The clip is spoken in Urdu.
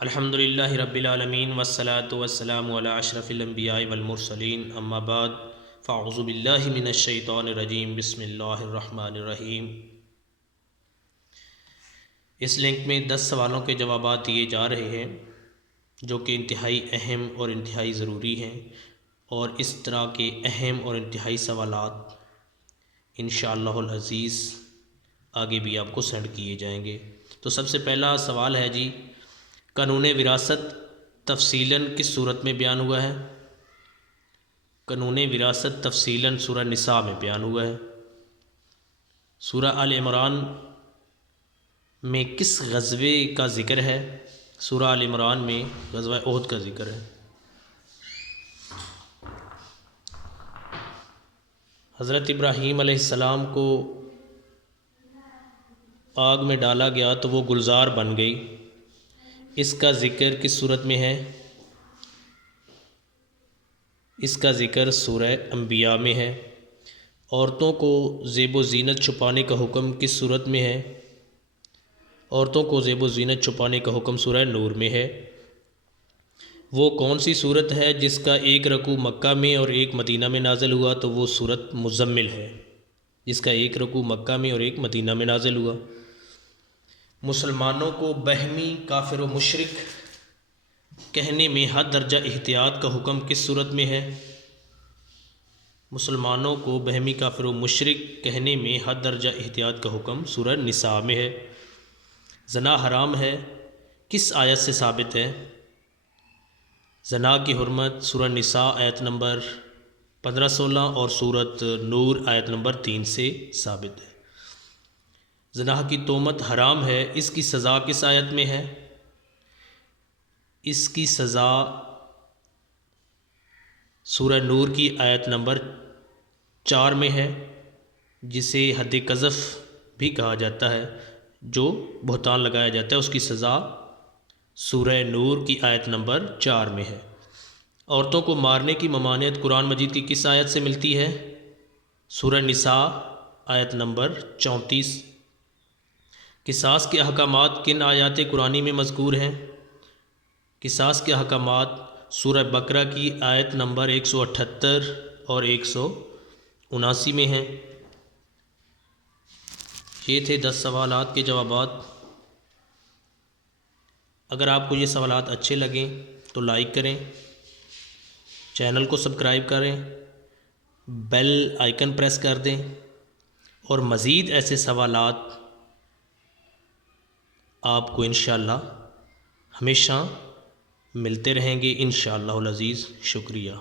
الحمدللہ رب العالمین والصلاة والسلام علی اشرف الانبیاء والمرسلین اما بعد فاعوذ باللہ من الشیطان الرجیم بسم اللہ الرحمن الرحیم۔ اس لنک میں 10 سوالوں کے جوابات دیے جا رہے ہیں جو کہ انتہائی اہم اور انتہائی ضروری ہیں، اور اس طرح کے اہم اور انتہائی سوالات انشاءاللہ العزیز آگے بھی آپ کو سینڈ کیے جائیں گے۔ تو سب سے پہلا سوال ہے جی، قانون وراثت تفصیلاً کس صورت میں بیان ہوا ہے؟ قانون وراثت تفصیلاً سورہ نساء میں بیان ہوا ہے۔ سورہ آل عمران میں کس غزوے کا ذکر ہے؟ سورہ آل عمران میں غزوہ احد کا ذکر ہے۔ حضرت ابراہیم علیہ السلام کو آگ میں ڈالا گیا تو وہ گلزار بن گئی، اس کا ذکر کس صورت میں ہے؟ اس کا ذکر سورہ انبیاء میں ہے۔ عورتوں کو زیب و زینت چھپانے کا حکم کس صورت میں ہے؟ عورتوں کو زیب و زینت چھپانے کا حکم سورہ نور میں ہے۔ وہ کون سی صورت ہے جس کا ایک رکوع مکہ میں اور ایک مدینہ میں نازل ہوا؟ تو وہ صورت مزمل ہے، جس کا ایک رکوع مکہ میں اور ایک مدینہ میں نازل ہوا۔ مسلمانوں کو بہمی کافر و مشرک کہنے میں حد درجہ احتیاط کا حکم کس صورت میں ہے؟ مسلمانوں کو بہمی کافر و مشرک کہنے میں حد درجہ احتیاط کا حکم سورہ نساء میں ہے۔ زنا حرام ہے کس آیت سے ثابت ہے؟ زنا کی حرمت سورہ نساء آیت نمبر 15-16 اور سورۃ نور آیت نمبر 3 سے ثابت ہے۔ زنا کی تہمت حرام ہے، اس کی سزا کس آیت میں ہے؟ اس کی سزا سورہ نور کی آیت نمبر 4 میں ہے، جسے حد قذف بھی کہا جاتا ہے، جو بہتان لگایا جاتا ہے، اس کی سزا سورہ نور کی آیت نمبر 4 میں ہے۔ عورتوں کو مارنے کی ممانعت قرآن مجید کی کس آیت سے ملتی ہے؟ سورہ نساء آیت نمبر 34۔ قصاص کے احکامات کن آیات قرآنی میں مذکور ہیں؟ قصاص کے احکامات سورہ بقرہ کی آیت نمبر 178 اور 179 میں ہیں۔ یہ تھے 10 سوالات کے جوابات۔ اگر آپ کو یہ سوالات اچھے لگیں تو لائک کریں، چینل کو سبسکرائب کریں، بیل آئیکن پریس کر دیں، اور مزید ایسے سوالات آپ کو انشاءاللہ ہمیشہ ملتے رہیں گے انشاءاللہ العزیز۔ شکریہ۔